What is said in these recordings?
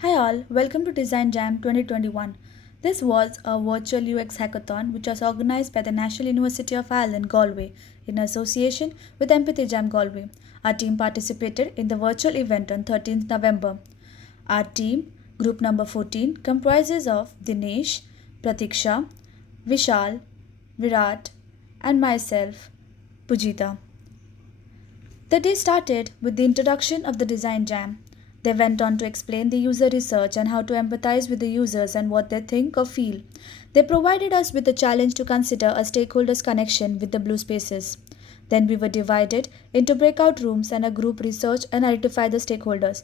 Hi all, welcome to Design Jam 2021. This was a virtual UX hackathon which was organized by the National University of Ireland, Galway, in association with Empathy Jam Galway. Our team participated in the virtual event on 13th November. Our team, group number 14, comprises of Dinesh, Pratiksha, Vishal, Virat, and myself, Pujita. The day started with the introduction of the Design Jam. They went on to explain the user research and how to empathize with the users and what they think or feel. They provided us with a challenge to consider a stakeholder's connection with the blue spaces. Then we were divided into breakout rooms and a group research and identify the stakeholders.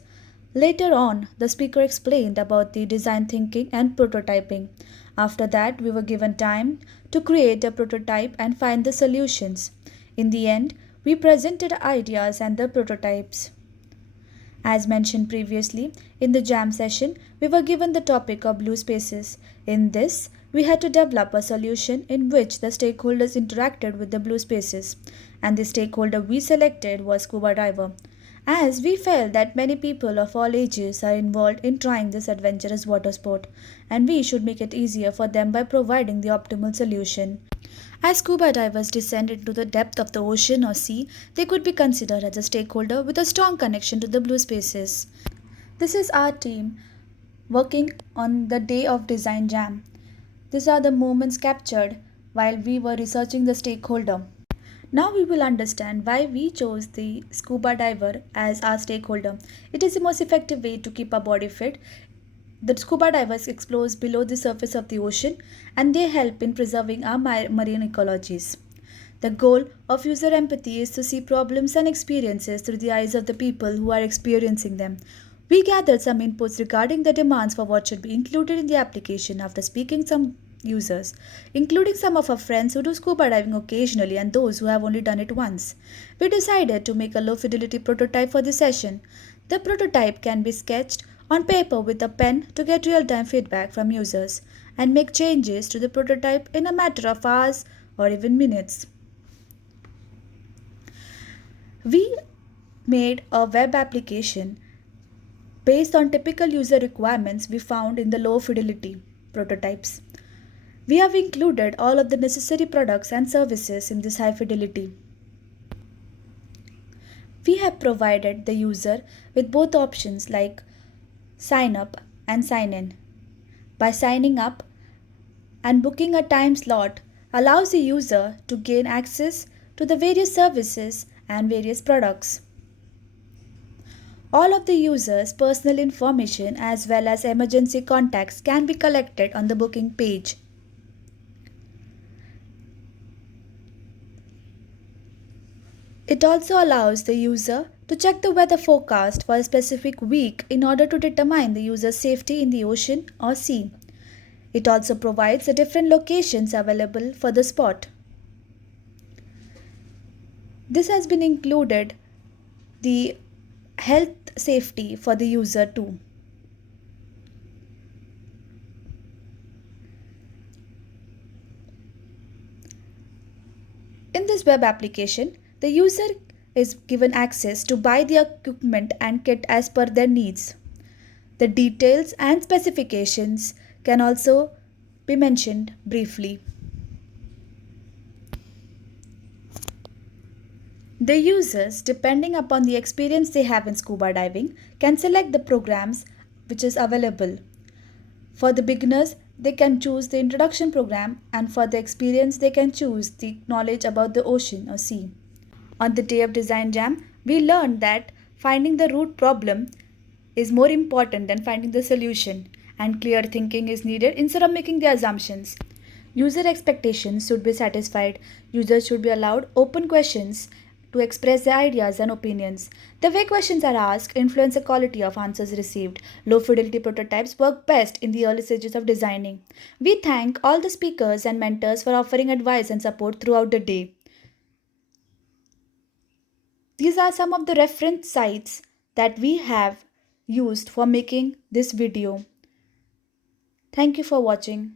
Later on, the speaker explained about the design thinking and prototyping. After that, we were given time to create a prototype and find the solutions. In the end, we presented ideas and the prototypes. As mentioned previously, in the jam session, we were given the topic of blue spaces. In this, we had to develop a solution in which the stakeholders interacted with the blue spaces, and the stakeholder we selected was scuba diver. As we felt that many people of all ages are involved in trying this adventurous water sport, and we should make it easier for them by providing the optimal solution. As scuba divers descend into the depth of the ocean or sea, they could be considered as a stakeholder with a strong connection to the blue spaces. This is our team working on the day of Design Jam. These are the moments captured while we were researching the stakeholder. Now we will understand why we chose the scuba diver as our stakeholder. It is the most effective way to keep our body fit. The scuba divers explore below the surface of the ocean and they help in preserving our marine ecologies. The goal of user empathy is to see problems and experiences through the eyes of the people who are experiencing them. We gathered some inputs regarding the demands for what should be included in the application after speaking some users, including some of our friends who do scuba diving occasionally and those who have only done it once. We decided to make a low fidelity prototype for the session. The prototype can be sketched on paper with a pen to get real time feedback from users and make changes to the prototype in a matter of hours or even minutes. We made a web application based on typical user requirements we found in the low fidelity prototypes. We have included all of the necessary products and services in this high fidelity. We have provided the user with both options like sign up and sign in. By signing up and booking a time slot allows the user to gain access to the various services and various products. All of the user's personal information as well as emergency contacts can be collected on the booking page. It also allows the user to check the weather forecast for a specific week in order to determine the user's safety in the ocean or sea. It also provides the different locations available for the spot. This has been included the health safety for the user too. In this web application, the user is given access to buy the equipment and kit as per their needs. The details and specifications can also be mentioned briefly. The users, depending upon the experience they have in scuba diving, can select the programs which is available. For the beginners, they can choose the introduction program, and for the experience, they can choose the knowledge about the ocean or sea. On the day of Design Jam, we learned that finding the root problem is more important than finding the solution, and clear thinking is needed instead of making the assumptions. User expectations should be satisfied. Users should be allowed open questions to express their ideas and opinions. The way questions are asked influence the quality of answers received. Low fidelity prototypes work best in the early stages of designing. We thank all the speakers and mentors for offering advice and support throughout the day. These are some of the reference sites that we have used for making this video. Thank you for watching.